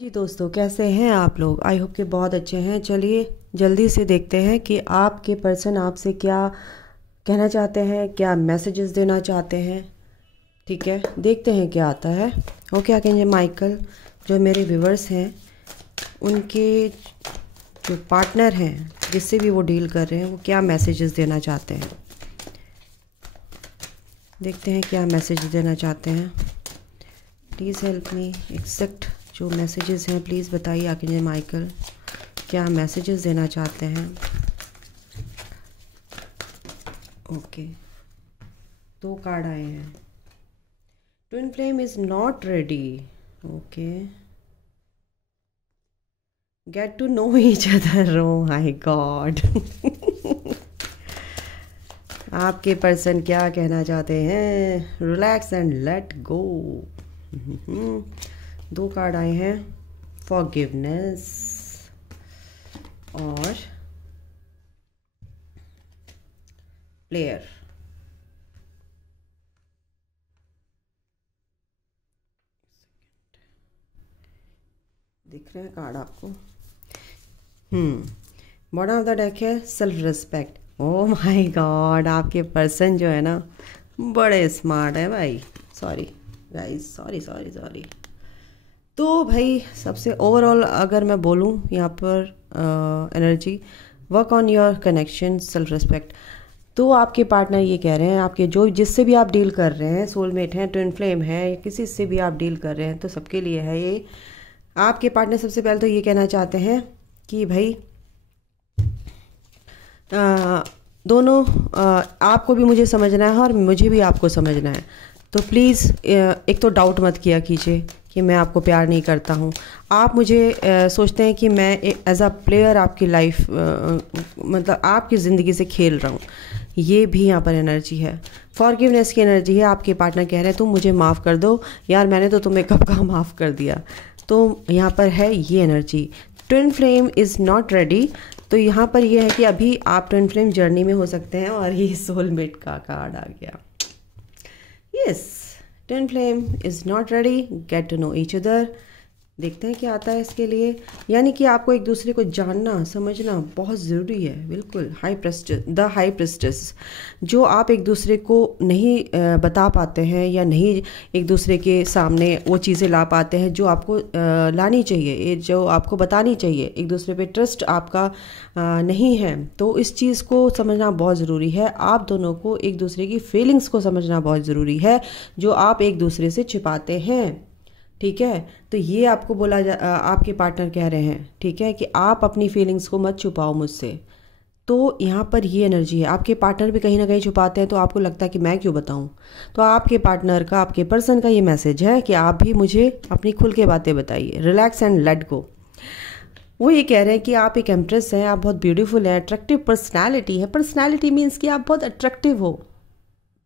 जी दोस्तों, कैसे हैं आप लोग? आई होप कि बहुत अच्छे हैं। चलिए जल्दी से देखते हैं कि आपके पर्सन आपसे क्या कहना चाहते हैं, क्या मैसेजेस देना चाहते हैं। ठीक है, देखते हैं क्या आता है। ओके, आगे माइकल, जो मेरे व्यूवर्स हैं उनके जो पार्टनर हैं जिससे भी वो डील कर रहे हैं, वो क्या मैसेजेस देना चाहते हैं। देखते हैं क्या मैसेज देना चाहते हैं। प्लीज़ हेल्प मी एक्सेप्ट जो मैसेजेस हैं। प्लीज़ बताइए आगे माइकल क्या मैसेजेस देना चाहते हैं। ओके, 2 कार्ड आए हैं। Twin flame is not ready. Okay, get to know each other. Oh my God आपके पर्सन क्या कहना चाहते हैं? Relax and let go. 2 card आए हैं, फॉरगिवनेस और प्लेयर। दिख रहे हैं कार्ड आपको? बॉटम ऑफ द डेक है self respect. O my God, आपके पर्सन जो है ना बड़े स्मार्ट है भाई। Sorry guys, sorry sorry sorry. तो भाई सबसे ओवरऑल अगर मैं बोलूँ यहाँ पर energy, work on your connection, self respect. तो आपके पार्टनर ये कह रहे हैं, आपके जो जिससे भी आप डील कर रहे हैं, सोलमेट हैं, ट्विन फ्लेम है, किसी से भी आप डील कर रहे हैं, तो सबके लिए है ये। आपके पार्टनर सबसे पहले तो ये कहना चाहते हैं कि भाई दोनों आपको भी मुझे समझना है और मुझे भी आपको समझना है। तो प्लीज़ एक तो डाउट मत किया कीजिए कि मैं आपको प्यार नहीं करता हूँ। आप मुझे सोचते हैं कि मैं एज अ प्लेयर आपकी लाइफ मतलब आपकी ज़िंदगी से खेल रहा हूँ। ये भी यहाँ पर एनर्जी है, फॉरगिवनेस की एनर्जी है। आपके पार्टनर कह रहे हैं तुम मुझे माफ़ कर दो यार, मैंने तो तुम्हें कब का माफ़ कर दिया। तो यहाँ पर है ये energy. Twin flame is not ready. तो यहाँ पर ये है कि अभी आप ट्विन फ्लेम जर्नी में हो सकते हैं और ये सोलमेट का कार्ड आ गया। Yes, twin flame is not ready, get to know each other. देखते हैं क्या आता है इसके लिए। यानी कि आपको एक दूसरे को जानना समझना बहुत ज़रूरी है। बिल्कुल, high prestige, the high prestige, जो आप एक दूसरे को नहीं बता पाते हैं या नहीं एक दूसरे के सामने वो चीज़ें ला पाते हैं जो आपको लानी चाहिए, जो आपको बतानी चाहिए। एक दूसरे पे ट्रस्ट आपका नहीं है, तो इस चीज़ को समझना बहुत ज़रूरी है। आप दोनों को एक दूसरे की फीलिंग्स को समझना बहुत ज़रूरी है, जो आप एक दूसरे से छिपाते हैं। ठीक है, तो ये आपको आपके पार्टनर कह रहे हैं, ठीक है, कि आप अपनी फीलिंग्स को मत छुपाओ मुझसे। तो यहाँ पर ये एनर्जी है। आपके पार्टनर भी कहीं ना कहीं छुपाते हैं, तो आपको लगता है कि मैं क्यों बताऊँ। तो आपके पार्टनर का, आपके पर्सन का ये मैसेज है कि आप भी मुझे अपनी खुल के बातें बताइए। रिलैक्स एंड लेट गो। वो ये कह रहे हैं कि आप एक एम्प्रेस हैं, आप बहुत ब्यूटीफुल हैं, अट्रैक्टिव पर्सनैलिटी है। पर्सनैलिटी मीन्स कि आप बहुत अट्रैक्टिव हो।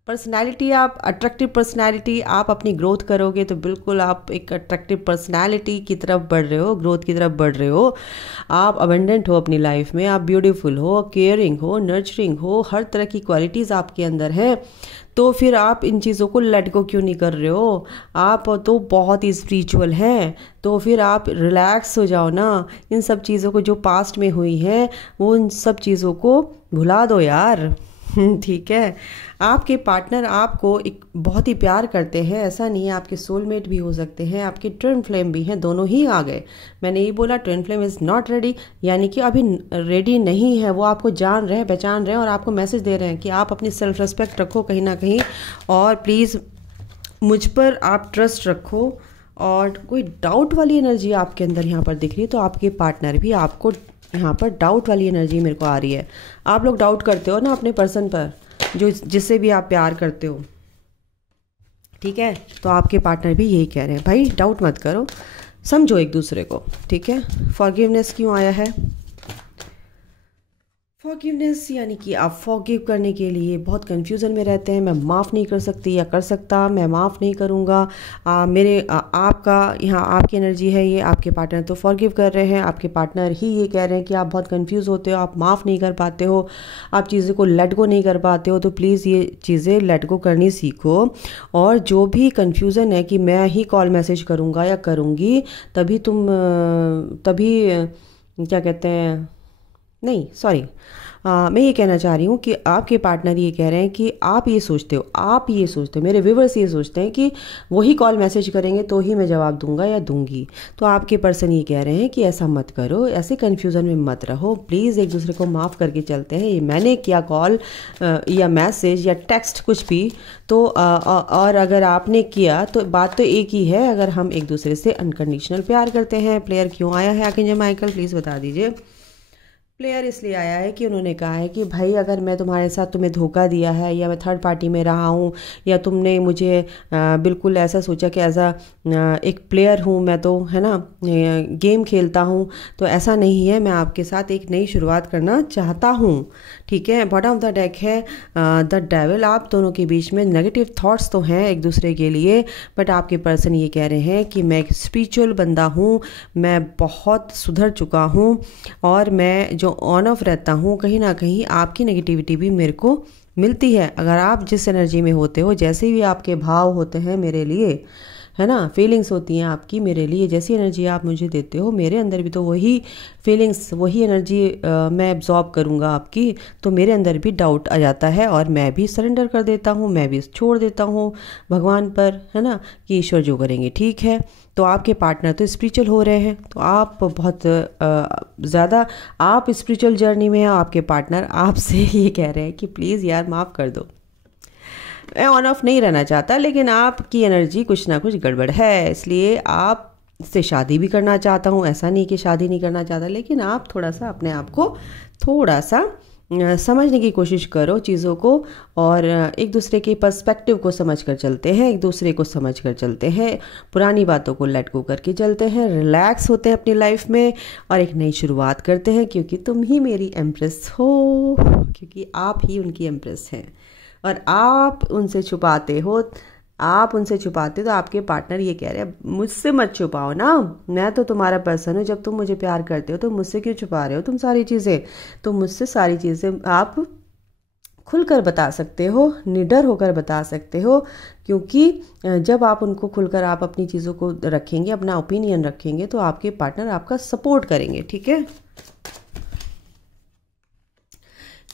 पर्सनैलिटी, आप अट्रैक्टिव पर्सनैलिटी, आप अपनी ग्रोथ करोगे तो बिल्कुल आप एक अट्रैक्टिव पर्सनैलिटी की तरफ बढ़ रहे हो, ग्रोथ की तरफ बढ़ रहे हो। आप अबंडेंट हो अपनी लाइफ में, आप ब्यूटीफुल हो, केयरिंग हो, नर्चरिंग हो, हर तरह की क्वालिटीज़ आपके अंदर हैं। तो फिर आप इन चीज़ों को लेट गो क्यों नहीं कर रहे हो? आप तो बहुत ही स्पिरिचुअल हैं, तो फिर आप रिलैक्स हो जाओ ना। इन सब चीज़ों को जो पास्ट में हुई हैं वो उन सब चीज़ों को भुला दो यार। ठीक है, आपके पार्टनर आपको एक बहुत ही प्यार करते हैं। ऐसा नहीं है, आपके सोलमेट भी हो सकते हैं, आपके ट्विन फ्लेम भी हैं, दोनों ही आ गए। मैंने ये बोला twin flame is not ready, यानी कि अभी रेडी नहीं है। वो आपको जान रहे हैं, पहचान रहे हैं और आपको मैसेज दे रहे हैं कि आप अपनी सेल्फ रिस्पेक्ट रखो कहीं ना कहीं, और प्लीज़ मुझ पर आप ट्रस्ट रखो। और कोई डाउट वाली एनर्जी आपके अंदर यहाँ पर दिख रही है, तो आपके पार्टनर भी आपको यहाँ पर डाउट वाली एनर्जी मेरे को आ रही है। आप लोग डाउट करते हो ना अपने पर्सन पर, जो जिससे भी आप प्यार करते हो। ठीक है, तो आपके पार्टनर भी यही कह रहे हैं, भाई डाउट मत करो, समझो एक दूसरे को। ठीक है, फॉरगिवनेस क्यों आया है? फॉरगिवनेस यानी कि आप फॉरगिव करने के लिए बहुत कन्फ्यूज़न में रहते हैं। मैं माफ़ नहीं कर सकती या कर सकता, मैं माफ़ नहीं करूँगा। आपका यहाँ आपकी एनर्जी है, ये आपके पार्टनर तो फॉरगिव कर रहे हैं, आपके पार्टनर ही ये कह रहे हैं कि आप बहुत कंफ्यूज होते हो, आप माफ़ नहीं कर पाते हो, आप चीज़ों को लेट गो नहीं कर पाते हो। तो प्लीज़ ये चीज़ें लेट गो करनी सीखो। और जो भी कन्फ्यूज़न है कि मैं ही कॉल मैसेज करूँगा या करूँगी तभी क्या कहते हैं, नहीं सॉरी, मैं ये कहना चाह रही हूँ कि आपके पार्टनर ये कह रहे हैं कि आप ये सोचते हो, मेरे व्यूवर्स ये सोचते हैं कि वही कॉल मैसेज करेंगे तो ही मैं जवाब दूंगा या दूंगी। तो आपके पर्सन ये कह रहे हैं कि ऐसा मत करो, ऐसे कन्फ्यूज़न में मत रहो, प्लीज़ एक दूसरे को माफ़ करके चलते हैं। ये मैंने किया कॉल या मैसेज या टेक्स्ट कुछ भी तो और अगर आपने किया तो बात तो एक ही है, अगर हम एक दूसरे से अनकंडीशनल प्यार करते हैं। प्लेयर क्यों आया है आर्कएंजल माइकल, प्लीज़ बता दीजिए। प्लेयर इसलिए आया है कि उन्होंने कहा है कि भाई अगर मैं तुम्हारे साथ तुम्हें धोखा दिया है या मैं थर्ड पार्टी में रहा हूँ या तुमने मुझे बिल्कुल ऐसा सोचा कि एज एक प्लेयर हूँ मैं, तो है ना गेम खेलता हूँ, तो ऐसा नहीं है। मैं आपके साथ एक नई शुरुआत करना चाहता हूँ। ठीक है, बॉटम ऑफ द डेक है द डेविल। आप दोनों के बीच में नेगेटिव थॉट्स तो हैं एक दूसरे के लिए, बट आपके पर्सन ये कह रहे हैं कि मैं एक स्पिरिचुअल बंदा हूँ, मैं बहुत सुधर चुका हूँ और मैं जो ऑन ऑफ रहता हूँ, कहीं ना कहीं आपकी नेगेटिविटी भी मेरे को मिलती है। अगर आप जिस एनर्जी में होते हो, जैसे भी आपके भाव होते हैं मेरे लिए, है ना, फीलिंग्स होती हैं आपकी मेरे लिए, जैसी एनर्जी आप मुझे देते हो मेरे अंदर भी तो वही फीलिंग्स, वही एनर्जी मैं एब्जॉर्ब करूँगा आपकी। तो मेरे अंदर भी डाउट आ जाता है और मैं भी सरेंडर कर देता हूँ, मैं भी छोड़ देता हूँ भगवान पर, है ना, कि ईश्वर जो करेंगे ठीक है। तो आपके पार्टनर तो स्पिरिचुअल हो रहे हैं, तो आप बहुत ज़्यादा आप स्पिरिचुअल जर्नी में हैं। आपके पार्टनर आपसे ये कह रहे हैं कि प्लीज़ यार माफ़ कर दो, मैं ऑन ऑफ नहीं रहना चाहता, लेकिन आपकी एनर्जी कुछ ना कुछ गड़बड़ है, इसलिए आप से शादी भी करना चाहता हूँ। ऐसा नहीं कि शादी नहीं करना चाहता, लेकिन आप थोड़ा सा अपने आप को थोड़ा सा समझने की कोशिश करो चीज़ों को, और एक दूसरे के पर्सपेक्टिव को समझ कर चलते हैं, एक दूसरे को समझ कर चलते हैं, पुरानी बातों को लेट गो करके चलते हैं, रिलैक्स होते हैं अपनी लाइफ में और एक नई शुरुआत करते हैं। क्योंकि तुम ही मेरी एम्प्रेस हो, क्योंकि आप ही उनकी एम्प्रेस हैं और आप उनसे छुपाते हो, तो आपके पार्टनर ये कह रहे हैं मुझसे मत छुपाओ ना, मैं तो तुम्हारा पर्सन हूँ, जब तुम मुझे प्यार करते हो तो मुझसे क्यों छुपा रहे हो तुम सारी चीज़ें। तो मुझसे सारी चीज़ें आप खुलकर बता सकते हो, निडर होकर बता सकते हो, क्योंकि जब आप उनको खुलकर आप अपनी चीज़ों को रखेंगे, अपना ओपिनियन रखेंगे, तो आपके पार्टनर आपका सपोर्ट करेंगे। ठीक है,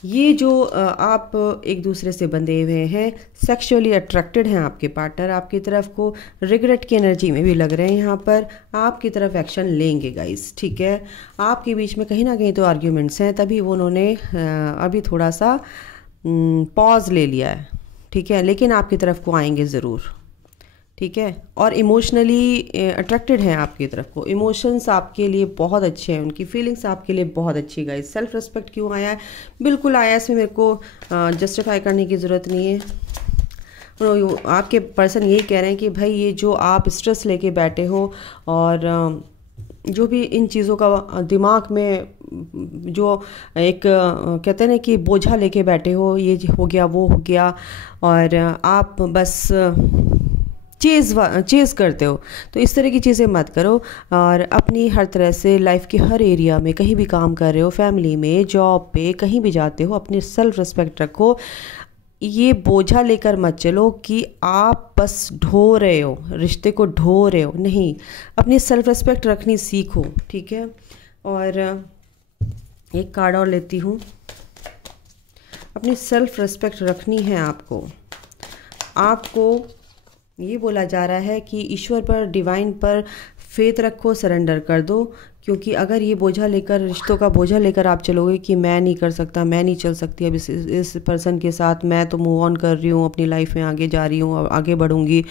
ये जो आप एक दूसरे से बंधे हुए हैं, सेक्सुअली अट्रैक्टेड हैं आपके पार्टनर आपकी तरफ को, रिग्रेट की एनर्जी में भी लग रहे हैं, यहाँ पर आपकी तरफ एक्शन लेंगे गाइस। ठीक है, आपके बीच में कहीं ना कहीं तो आर्ग्यूमेंट्स हैं, तभी वो उन्होंने अभी थोड़ा सा पॉज ले लिया है। ठीक है, लेकिन आपकी तरफ को आएंगे ज़रूर। ठीक है, और इमोशनली अट्रैक्टेड हैं आपकी तरफ को, इमोशंस आपके लिए बहुत अच्छे हैं, उनकी फीलिंग्स आपके लिए बहुत अच्छी गाइस। सेल्फ रिस्पेक्ट क्यों आया है, बिल्कुल आया, इसमें मेरे को जस्टिफाई करने की ज़रूरत नहीं है। आपके पर्सन यही कह रहे हैं कि भाई ये जो आप स्ट्रेस लेके बैठे हो और जो भी इन चीज़ों का दिमाग में जो एक कहते हैं ना कि बोझा लेके बैठे हो, ये हो गया वो हो गया, और आप बस चेज़ करते हो, तो इस तरह की चीज़ें मत करो। और अपनी हर तरह से लाइफ के हर एरिया में, कहीं भी काम कर रहे हो, फैमिली में, जॉब पे, कहीं भी जाते हो, अपनी सेल्फ रिस्पेक्ट रखो। ये बोझा लेकर मत चलो कि आप बस ढो रहे हो, रिश्ते को ढो रहे हो, नहीं, अपनी सेल्फ रिस्पेक्ट रखनी सीखो। ठीक है, और एक कार्ड और लेती हूँ। अपनी सेल्फ रिस्पेक्ट रखनी है आपको ये बोला जा रहा है कि ईश्वर पर, डिवाइन पर फेथ रखो, सरेंडर कर दो, क्योंकि अगर ये बोझा लेकर, रिश्तों का बोझा लेकर आप चलोगे कि मैं नहीं कर सकता, मैं नहीं चल सकती अब इस पर्सन के साथ, मैं तो मूव ऑन कर रही हूँ, अपनी लाइफ में आगे जा रही हूँ और आगे बढ़ूँगी,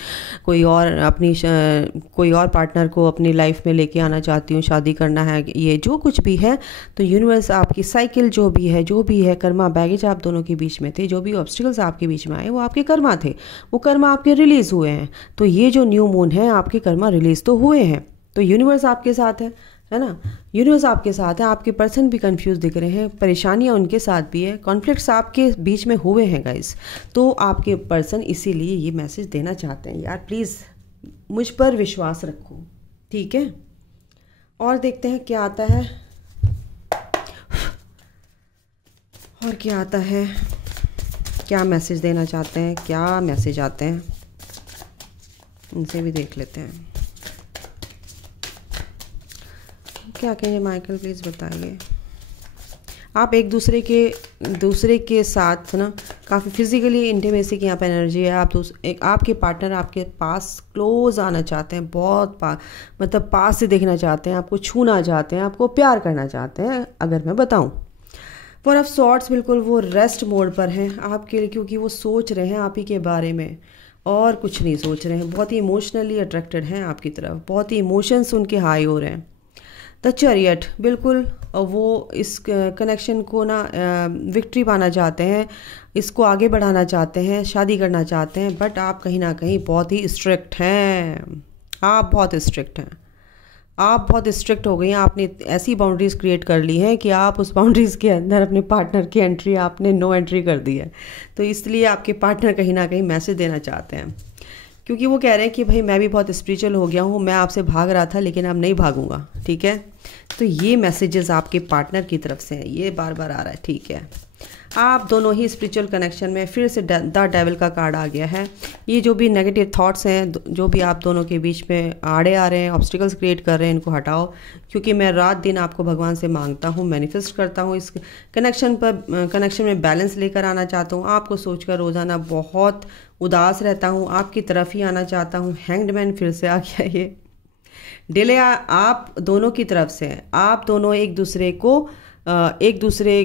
कोई और पार्टनर को अपनी लाइफ में लेके आना चाहती हूँ, शादी करना है, ये जो कुछ भी है, तो यूनिवर्स आपकी साइकिल जो भी है कर्मा बैगेज आप दोनों के बीच में थे, जो भी ऑब्स्टिकल्स आपके बीच में आए वो आपके कर्मा थे, वो कर्मा आपके रिलीज़ हुए हैं। तो ये जो न्यू मून है, आपके कर्मा रिलीज़ तो हुए हैं, तो यूनिवर्स आपके साथ है है ना। यूनिवर्स आपके साथ है, आपके पर्सन भी कंफ्यूज दिख रहे हैं, परेशानियां उनके साथ भी है, कॉन्फ्लिक्ट्स आपके बीच में हुए हैं गाइस। तो आपके पर्सन इसीलिए ये मैसेज देना चाहते हैं। यार प्लीज़ मुझ पर विश्वास रखो, ठीक है। और देखते हैं क्या आता है, और क्या आता है, क्या मैसेज देना चाहते हैं, क्या मैसेज आते हैं, इनसे भी देख लेते हैं। क्या कहेंगे माइकल, प्लीज़ बताइए। आप एक दूसरे के साथ ना काफ़ी फिजिकली इंटीमेसी की यहाँ पे एनर्जी है। आपके पार्टनर आपके पास क्लोज आना चाहते हैं, बहुत मतलब पास से देखना चाहते हैं, आपको छूना चाहते हैं, आपको प्यार करना चाहते हैं। अगर मैं बताऊँ, फॉर ऑफ सॉर्ट्स बिल्कुल वो रेस्ट मोड पर हैं आपके लिए, क्योंकि वो सोच रहे हैं आप ही के बारे में और कुछ नहीं सोच रहे हैं। बहुत ही इमोशनली अट्रैक्टेड हैं आपकी तरफ, बहुत ही इमोशंस उनके हाई हो रहे हैं। द चैरियट, बिल्कुल वो इस कनेक्शन को ना विक्ट्री पाना चाहते हैं, इसको आगे बढ़ाना चाहते हैं, शादी करना चाहते हैं। बट आप कहीं ना कहीं बहुत ही स्ट्रिक्ट हैं, आप बहुत स्ट्रिक्ट हैं, आप बहुत स्ट्रिक्ट हो गई हैं। आपने ऐसी बाउंड्रीज़ क्रिएट कर ली हैं कि आप उस बाउंड्रीज़ के अंदर अपने पार्टनर की एंट्री आपने नो एंट्री कर दी है। तो इसलिए आपके पार्टनर कहीं ना कहीं मैसेज देना चाहते हैं, क्योंकि वो कह रहे हैं कि भाई मैं भी बहुत स्पिरिचुअल हो गया हूँ, मैं आपसे भाग रहा था लेकिन अब नहीं भागूंगा, ठीक है। तो ये मैसेजेस आपके पार्टनर की तरफ से हैं, ये बार बार आ रहा है, ठीक है। आप दोनों ही स्पिरिचुअल कनेक्शन में, फिर से द डेविल का कार्ड आ गया है। ये जो भी नेगेटिव थॉट्स हैं, जो भी आप दोनों के बीच में आड़े आ रहे हैं, ऑब्स्टिकल्स क्रिएट कर रहे हैं, इनको हटाओ। क्योंकि मैं रात दिन आपको भगवान से मांगता हूँ, मैनिफेस्ट करता हूँ, इस कनेक्शन में बैलेंस लेकर आना चाहता हूँ। आपको सोचकर रोज़ाना बहुत उदास रहता हूँ, आपकी तरफ ही आना चाहता हूँ। हैंग्ड मैन फिर से आ गया, ये डिले आप दोनों की तरफ से है। आप दोनों एक दूसरे एक दूसरे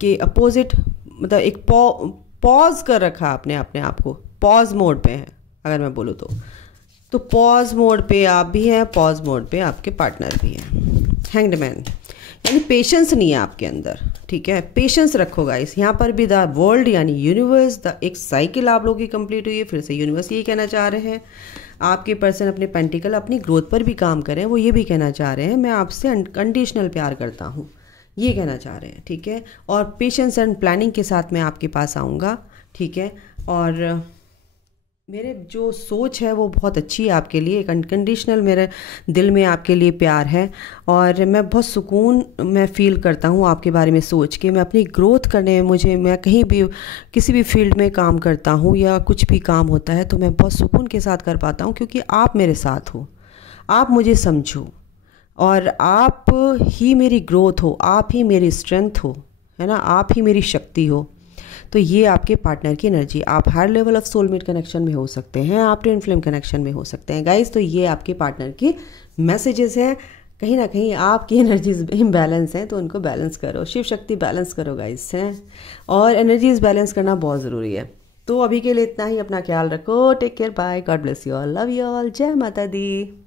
के अपोजिट, मतलब एक पॉज कर रखा आपने अपने आप को, पॉज मोड पे है अगर मैं बोलूँ तो पॉज मोड पे आप भी हैं, पॉज मोड पे आपके पार्टनर भी हैं। हैंग्ड मैन यानी पेशेंस नहीं है आपके अंदर, ठीक है। पेशेंस रखो गाइस। यहाँ पर भी द वर्ल्ड यानी यूनिवर्स, द एक साइकिल आप लोगों की कंप्लीट हुई है। फिर से यूनिवर्स यही कहना चाह रहे हैं, आपके पर्सन अपने पेंटिकल, अपनी ग्रोथ पर भी काम करें। वो ये भी कहना चाह रहे हैं मैं आपसे अनकंडीशनल प्यार करता हूँ, ये कहना चाह रहे हैं, ठीक है। और पेशेंस एंड प्लानिंग के साथ मैं आपके पास आऊँगा, ठीक है। और मेरे जो सोच है वो बहुत अच्छी है आपके लिए, एक अनकंडीशनल मेरे दिल में आपके लिए प्यार है। और मैं बहुत सुकून मैं फ़ील करता हूँ आपके बारे में सोच के। मैं अपनी ग्रोथ करने में, मैं कहीं भी किसी भी फील्ड में काम करता हूँ या कुछ भी काम होता है तो मैं बहुत सुकून के साथ कर पाता हूँ, क्योंकि आप मेरे साथ हो, आप मुझे समझो, और आप ही मेरी ग्रोथ हो, आप ही मेरी स्ट्रेंथ हो, है ना, आप ही मेरी शक्ति हो। तो ये आपके पार्टनर की एनर्जी। आप higher level of soulmate connection में हो सकते हैं, आप ट्विन फ्लेम कनेक्शन में हो सकते हैं गाइस। तो ये आपके पार्टनर की मैसेजेस हैं। कहीं ना कहीं आपकी एनर्जीज इम्बैलेंस हैं, तो उनको बैलेंस करो, शिव शक्ति बैलेंस करो गाइस, हैं। और एनर्जीज बैलेंस करना बहुत ज़रूरी है। तो अभी के लिए इतना ही, अपना ख्याल रखो, take care, bye, God bless you all, love you all, जय माता दी।